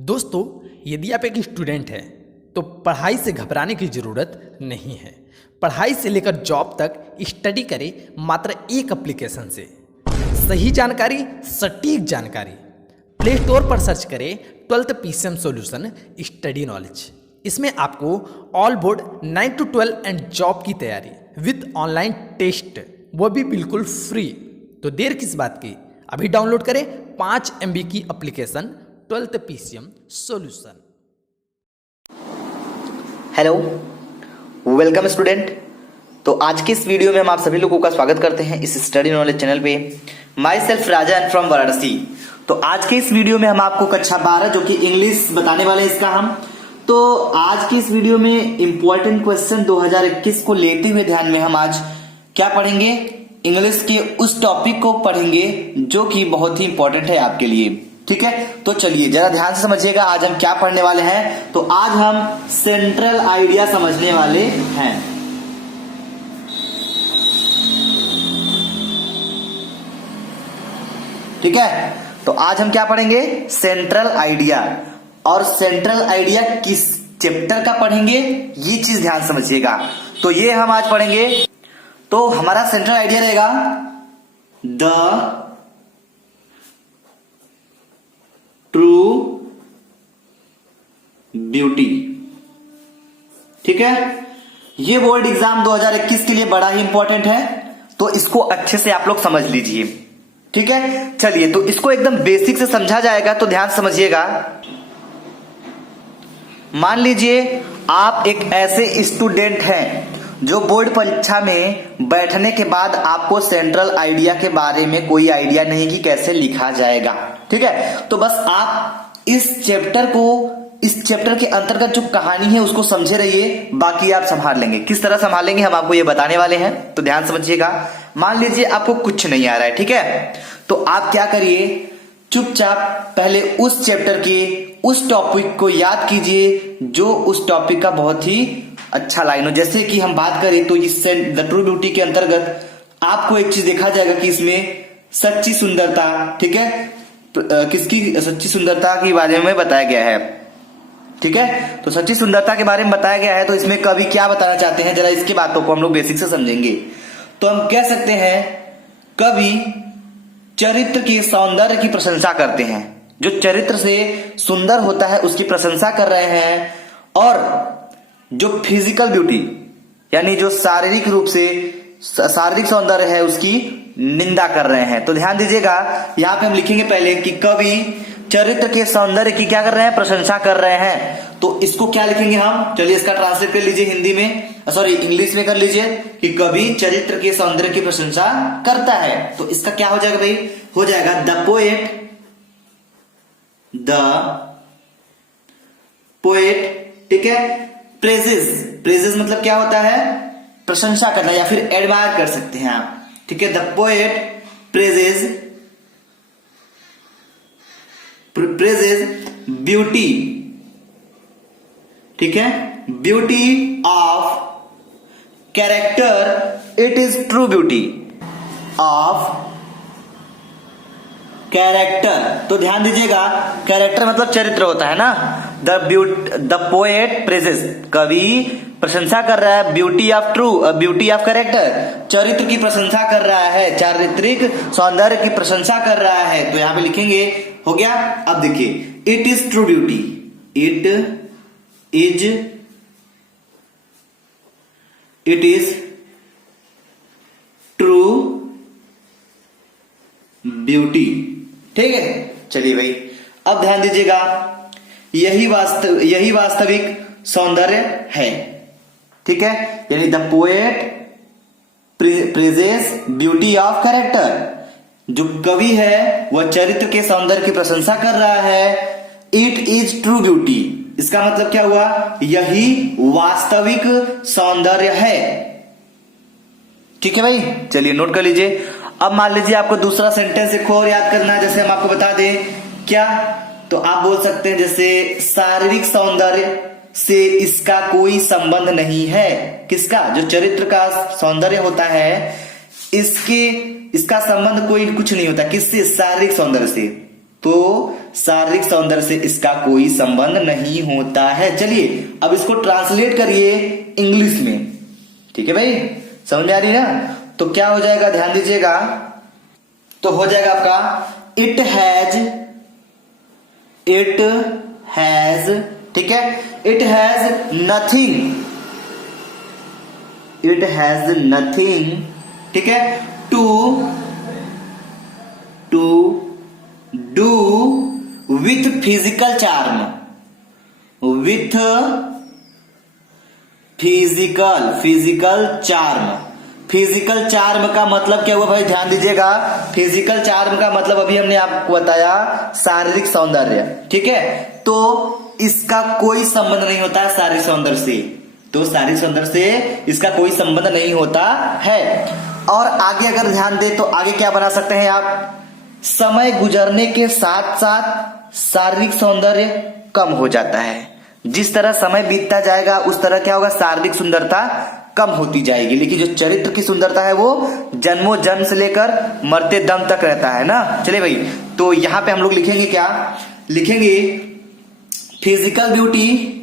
दोस्तों, यदि आप एक स्टूडेंट हैं तो पढ़ाई से घबराने की ज़रूरत नहीं है। पढ़ाई से लेकर जॉब तक स्टडी करें मात्र एक एप्लीकेशन से। सही जानकारी, सटीक जानकारी। प्ले स्टोर पर सर्च करें 12th PCM solution study knowledge. इसमें आपको all board 9 to 12 and job की तैयारी विद ऑनलाइन टेस्ट, वो भी बिल्कुल फ्री। तो देर किस बात की, अभी डाउनलोड करें 5 MB की application 12th PCM solution. Hello, welcome student. तो आज के इस वीडियो में हम आप सभी लोगों का स्वागत करते हैं इस स्टडी नॉलेज चैनल पे। My self Raja and from Varanasi. तो आज के इस वीडियो में हम आपको कक्षा 12 जो कि इंग्लिश बताने वाले हैं इसका हम। तो आज के इस वीडियो में इंपॉर्टेंट क्वेश्चन 2021 को लेते हुए ध्यान में हम आज क्या पढ़ेंगे, इंग्लिश के उस टॉपिक को पढ़ेंगे जो कि बहुत ही इंपॉर्टेंट है आपके लिए। ठीक है, तो चलिए जरा ध्यान से समझिएगा आज हम क्या पढ़ने वाले हैं। तो आज हम सेंट्रल आइडिया समझने वाले हैं। ठीक है, तो आज हम क्या पढ़ेंगे, सेंट्रल आइडिया। और सेंट्रल आइडिया किस चैप्टर का पढ़ेंगे ये चीज ध्यान समझिएगा। तो ये हम आज पढ़ेंगे। तो हमारा सेंट्रल आइडिया रहेगा द ट्रू ब्यूटी। ठीक है, ये बोर्ड एग्जाम 2021 के लिए बड़ा ही इंपॉर्टेंट है, तो इसको अच्छे से आप लोग समझ लीजिए। ठीक है, चलिए तो इसको एकदम बेसिक से समझा जाएगा, तो ध्यान समझिएगा। मान लीजिए आप एक ऐसे स्टूडेंट हैं जो बोर्ड परीक्षा में बैठने के बाद आपको सेंट्रल आइडिया के बारे में कोई आइडिया नहीं कि कैसे लिखा जाएगा। ठीक है, तो बस आप इस चैप्टर के अंतर्गत जो कहानी है उसको समझे रहिए, बाकी आप संभाल लेंगे। किस तरह संभालेंगे हम आपको ये बताने वाले हैं, तो ध्यान समझिएगा। मान लीजिए आपको कुछ नहीं आ रहा है, ठीक है, तो आप क्या करिए, चुपचाप पहले उस चैप्टर के उस टॉपिक को याद कीजिए जो उस टॉपिक का बहुत ही अच्छा लाइन हो। जैसे कि हम बात करें तो इस द ट्रू ब्यूटी के अंतर्गत आपको एक चीज देखा जाएगा कि इसमें सच्ची सुंदरता, ठीक है, किसकी सच्ची सुंदरता के बारे में बताया गया है। ठीक है, तो सच्ची सुंदरता के बारे में बताया गया है, तो इसमें कवि क्या बताना चाहते हैं, जरा इसकी बातों को हम लोग बेसिक से समझेंगे। तो हम कह सकते हैं कवि चरित्र के सौंदर्य की प्रशंसा करते हैं, जो चरित्र से सुंदर होता है उसकी प्रशंसा कर रहे हैं, और जो फिजिकल ब्यूटी यानी जो शारीरिक रूप से शारीरिक सौंदर्य है उसकी निंदा कर रहे हैं। तो ध्यान दीजिएगा, यहां पे हम लिखेंगे पहले कि कवि चरित्र के सौंदर्य की क्या कर रहे हैं, प्रशंसा कर रहे हैं। तो इसको क्या लिखेंगे हम, चलिए इसका ट्रांसलेट कर लीजिए हिंदी में, सॉरी इंग्लिश में कर लीजिए कि कवि चरित्र के सौंदर्य की प्रशंसा करता है। तो इसका क्या हो जाएगा भाई, हो जाएगा द पोएट, ठीक है, प्रेजेस मतलब क्या होता है, प्रशंसा करना या फिर एडमायर कर सकते हैं आप। ठीक है, द पोएट प्रेजेस ब्यूटी, ठीक है, beauty of character, it is true beauty of character. तो ध्यान दीजिएगा, कैरेक्टर मतलब चरित्र होता है ना। द पोएट प्रेजेस, कवि प्रशंसा कर रहा है ब्यूटी ऑफ कैरेक्टर, चरित्र की प्रशंसा कर रहा है, चारित्रिक सौंदर्य की प्रशंसा कर रहा है। तो यहां पे लिखेंगे, हो गया। अब देखिए, it is true beauty, it is true beauty. ठीक है, चलिए भाई अब ध्यान दीजिएगा, यही वास्तविक सौंदर्य है। ठीक है, यानी the poet praises beauty of character, जो कवि है वह चरित्र के सौंदर्य की प्रशंसा कर रहा है। इट इज ट्रू ब्यूटी, इसका मतलब क्या हुआ, यही वास्तविक सौंदर्य है। ठीक है भाई, चलिए नोट कर लीजिए। अब मान लीजिए आपको दूसरा सेंटेंस एक और याद करना है, जैसे हम आपको बता दें क्या, तो आप बोल सकते हैं जैसे शारीरिक सौंदर्य से इसका कोई संबंध नहीं है। किसका, जो चरित्र का सौंदर्य होता है इसका संबंध कोई कुछ नहीं होता, किससे, शारीरिक सौंदर्य से। तो शारीरिक सौंदर्य से इसका कोई संबंध नहीं होता है। चलिए अब इसको ट्रांसलेट करिए इंग्लिश में। ठीक है भाई, समझ में आ रही ना? तो क्या हो जाएगा, ध्यान दीजिएगा। तो हो जाएगा आपका इट हैज, ठीक है, इट हैज नथिंग, ठीक है, to do with physical charm, physical charm का मतलब क्या हुआ भाई, ध्यान दीजिएगा। फिजिकल चार्म का मतलब अभी हमने आपको बताया शारीरिक सौंदर्य, ठीक है। तो इसका कोई संबंध नहीं होता है शारीरिक सौंदर्य से, तो शारीरिक सौंदर्य से इसका कोई संबंध नहीं होता है। और आगे अगर ध्यान दे तो आगे क्या बना सकते हैं आप, समय गुजरने के साथ साथ शारीरिक सौंदर्य कम हो जाता है। जिस तरह समय बीतता जाएगा उस तरह क्या होगा, शारीरिक सुंदरता कम होती जाएगी, लेकिन जो चरित्र की सुंदरता है वो जन्मों जन्म से लेकर मरते दम तक रहता है ना। चलिए भाई, तो यहां पे हम लोग लिखेंगे क्या, लिखेंगे फिजिकल ब्यूटी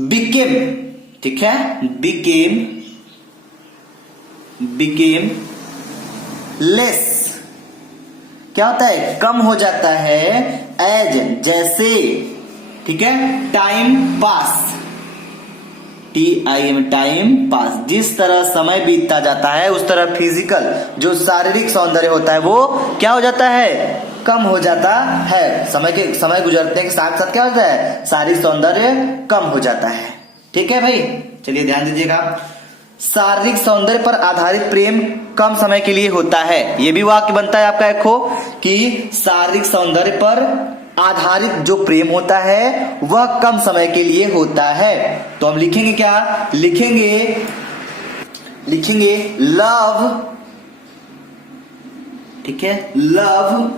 बिकेम, ठीक है, बिकेम लेस, क्या होता है, कम हो जाता है, एज जैसे, ठीक है, टाइम पास, टाइम पास, जिस तरह समय बीतता जाता है उस तरह फिजिकल जो शारीरिक सौंदर्य होता है वो क्या हो जाता है, कम हो जाता है। समय गुजरने के साथ साथ क्या होता है, शारीरिक सौंदर्य कम हो जाता है। ठीक है भाई, चलिए ध्यान दीजिएगा। शारीरिक सौंदर्य पर आधारित प्रेम कम समय के लिए होता है। यह भी वाक्य बनता है आपका एक हो कि शारीरिक सौंदर्य पर आधारित जो प्रेम होता है वह कम समय के लिए होता है। तो हम लिखेंगे क्या, लिखेंगे लव, ठीक है, love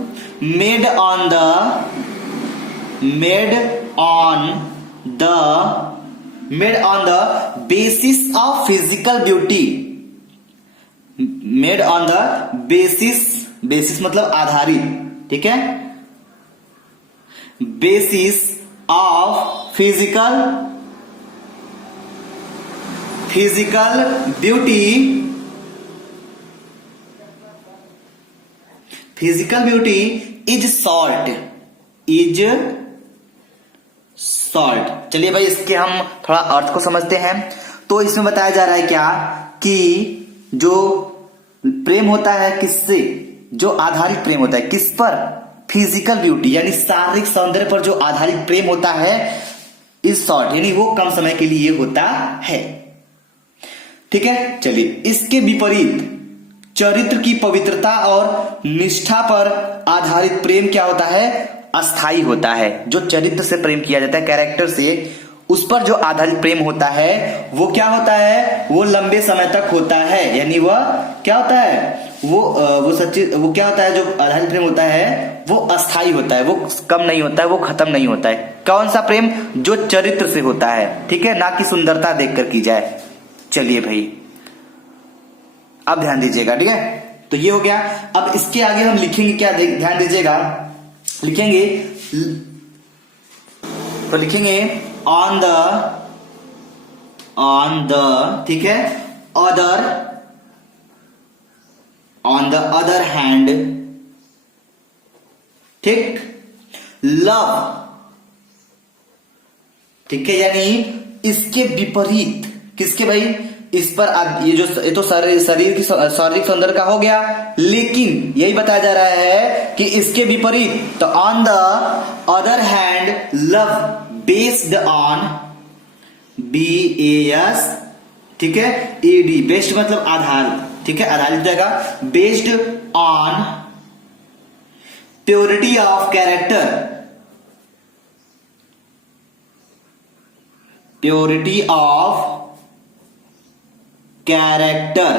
made on the basis of physical beauty, made on the basis मतलब आधारित, ठीक है, basis of physical beauty, is salt. चलिए भाई, इसके हम थोड़ा अर्थ को समझते हैं। तो इसमें बताया जा रहा है क्या कि जो प्रेम होता है किससे, जो आधारित प्रेम होता है किस पर, फिजिकल ब्यूटी यानी शारीरिक सौंदर्य पर जो आधारित प्रेम होता है इज शॉर्ट, यानी वो कम समय के लिए होता है। ठीक है, चलिए इसके विपरीत चरित्र की पवित्रता और निष्ठा पर आधारित प्रेम क्या होता है, अस्थाई होता है। जो चरित्र से प्रेम किया जाता है, कैरेक्टर से, उस पर जो आधारित प्रेम होता है वो क्या होता है, वो लंबे समय तक होता है। यानी वह क्या होता है, वो क्या होता है, जो आधारित प्रेम होता है वो अस्थाई होता है, वो कम नहीं होता है, वो खत्म नहीं होता है। कौन सा प्रेम, जो चरित्र से होता है, ठीक है, ना कि सुंदरता देखकर की जाए। चलिए भाई, अब ध्यान दीजिएगा, ठीक है। तो ये हो गया। अब इसके आगे हम लिखेंगे क्या, ध्यान दीजिएगा, लिखेंगे ऑन द, ठीक है, ऑन द अदर हैंड, ठीक, लव, ठीक है, यानी इसके विपरीत, किसके भाई, इस पर ये तो शरीर की शारीरिक सौंदर्य का हो गया, लेकिन यही बताया जा रहा है कि इसके विपरीत, तो on the other hand love based on BAS, ठीक है, AD, बेस्ड मतलब आधारित, ठीक है, आधारित जगह, based on purity of character, purity of character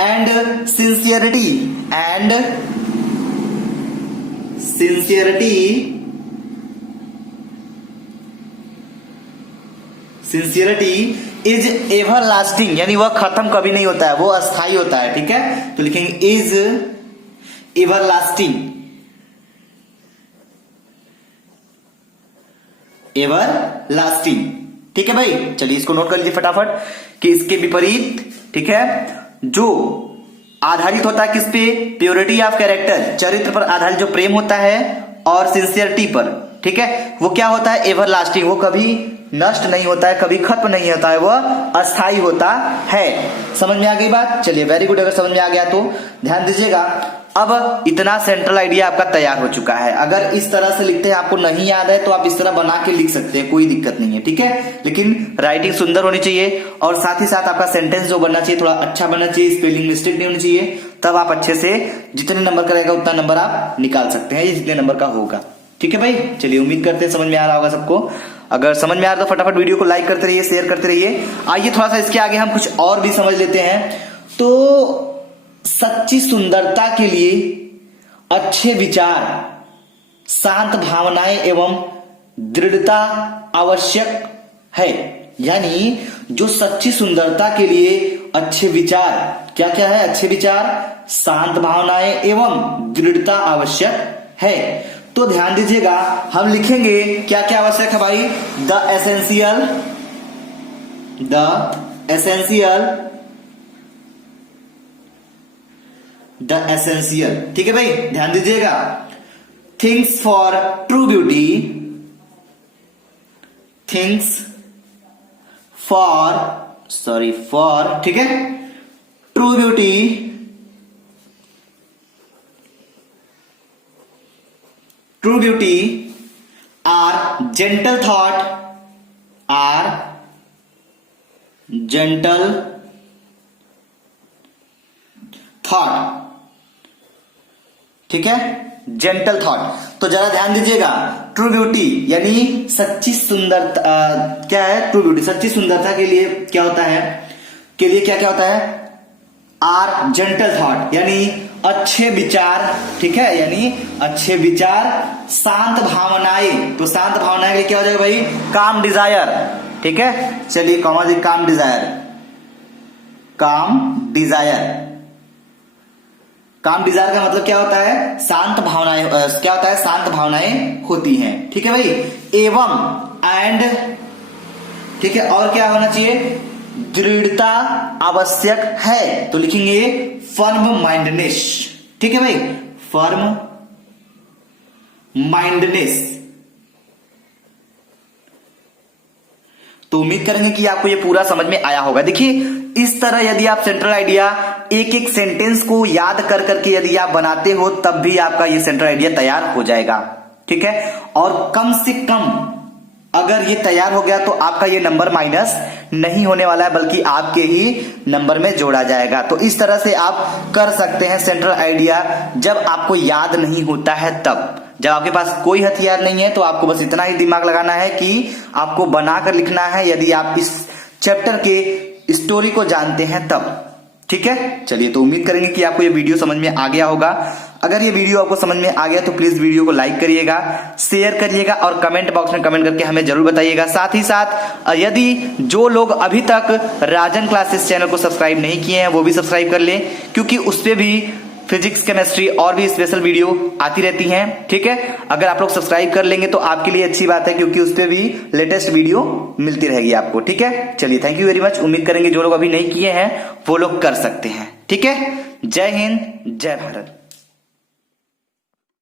and sincerity sincerity is ever lasting, यानी वह खत्म कभी नहीं होता है, वो अस्थाई होता है। ठीक है, तो लिखेंगे is ever lasting, ever lasting. ठीक है भाई, चलिए इसको नोट कर लीजिए फटाफट कि इसके विपरीत, ठीक है, जो आधारित होता है किस पे, प्योरिटी ऑफ कैरेक्टर, चरित्र पर आधारित जो प्रेम होता है, और सिंसियरिटी पर, ठीक है, वो क्या होता है, एवर लास्टिंग, वो कभी नष्ट नहीं होता है, कभी खत्म नहीं होता है, वह अस्थाई होता है। समझ में आ गई बात? चलिए वेरी गुड, अगर समझ में आ गया तो ध्यान दीजिएगा। अब इतना सेंट्रल आइडिया आपका तैयार हो चुका है। अगर इस तरह से लिखते हैं, आपको नहीं याद है तो आप इस तरह बना के लिख सकते हैं, कोई दिक्कत नहीं है। ठीक है, लेकिन राइटिंग सुंदर होनी चाहिए और साथ ही साथ आपका सेंटेंस जो बनना चाहिए थोड़ा अच्छा बनना चाहिए, स्पेलिंग मिस्टेक नहीं होनी चाहिए, तब आप अच्छे से जितने नंबर का रहेगा उतना नंबर आप निकाल सकते हैं, ये जितने नंबर का होगा। ठीक है भाई, चलिए उम्मीद करते हैं समझ में आ रहा होगा सबको। अगर समझ में आ रहा तो फटाफट वीडियो को लाइक करते रहिए, शेयर करते रहिए। आइए थोड़ा सा इसके आगे हम कुछ और भी समझ लेते हैं। तो सच्ची सुंदरता के लिए अच्छे विचार, शांत भावनाएं एवं दृढ़ता आवश्यक है। यानी जो सच्ची सुंदरता के लिए अच्छे विचार, क्या क्या है, अच्छे विचार, शांत भावनाएं एवं दृढ़ता आवश्यक है। तो ध्यान दीजिएगा, हम लिखेंगे क्या क्या आवश्यक है भाई, the essential, the essential, the essential. ठीक है भाई, ध्यान दीजिएगा, things for true beauty, things for, ठीक है, true beauty, true beauty are gentle thought, are gentle thought. ठीक है, जेंटल थॉट। तो जरा ध्यान दीजिएगा, ट्रू ब्यूटी यानी सच्ची सुंदरता, क्या है ट्रू ब्यूटी, सच्ची सुंदरता के लिए क्या होता है, के लिए क्या क्या होता है, आर जेंटल थॉट यानी अच्छे विचार। ठीक है, यानी अच्छे विचार, शांत भावनाएं, तो शांत भावनाएं के लिए क्या हो जाएगा भाई, काम डिजायर। ठीक है, चलिए कॉमा जी, काम डिजायर, काम डिजायर। काम डिजायर का मतलब क्या होता है, शांत भावनाएं, क्या होता है, शांत भावनाएं होती हैं। ठीक है भाई, एवं एंड, ठीक है, और क्या होना चाहिए, दृढ़ता आवश्यक है। तो लिखेंगे फर्म माइंडनेस। ठीक है भाई, फर्म माइंडनेस। तो उम्मीद करेंगे कि आपको ये पूरा समझ में आया होगा। देखिए, इस तरह यदि आप सेंट्रल आइडिया एक एक सेंटेंस को याद कर करके यदि आप बनाते हो, तब भी आपका ये सेंट्रल आइडिया तैयार हो जाएगा। ठीक है, और कम से कम अगर ये तैयार हो गया तो आपका ये नंबर माइनस नहीं होने वाला है, बल्कि आपके ही नंबर में जोड़ा जाएगा। तो इस तरह से आप कर सकते हैं सेंट्रल आइडिया, जब आपको याद नहीं होता है तब। जब आपके पास कोई हथियार नहीं है तो आपको बस इतना ही दिमाग लगाना है कि आपको बनाकर लिखना है, यदि आप इस चैप्टर के स्टोरी को जानते हैं तब। ठीक है, चलिए तो उम्मीद करेंगे कि आपको ये वीडियो समझ में आ गया होगा। अगर ये वीडियो आपको समझ में आ गया तो प्लीज वीडियो को लाइक करिएगा, शेयर करिएगा और कमेंट बॉक्स में कमेंट करके हमें जरूर बताइएगा। साथ ही साथ यदि जो लोग अभी तक राजन क्लासेस चैनल को सब्सक्राइब नहीं किए हैं वो भी सब्सक्राइब कर लें, क्योंकि उस पर भी फिजिक्स, केमिस्ट्री और भी स्पेशल वीडियो आती रहती हैं। ठीक है, अगर आप लोग सब्सक्राइब कर लेंगे तो आपके लिए अच्छी बात है, क्योंकि उस पर भी लेटेस्ट वीडियो मिलती रहेगी आपको। ठीक है, चलिए थैंक यू वेरी मच। उम्मीद करेंगे जो लोग अभी नहीं किए हैं वो लोग कर सकते हैं। ठीक है, जय हिंद, जय भारत।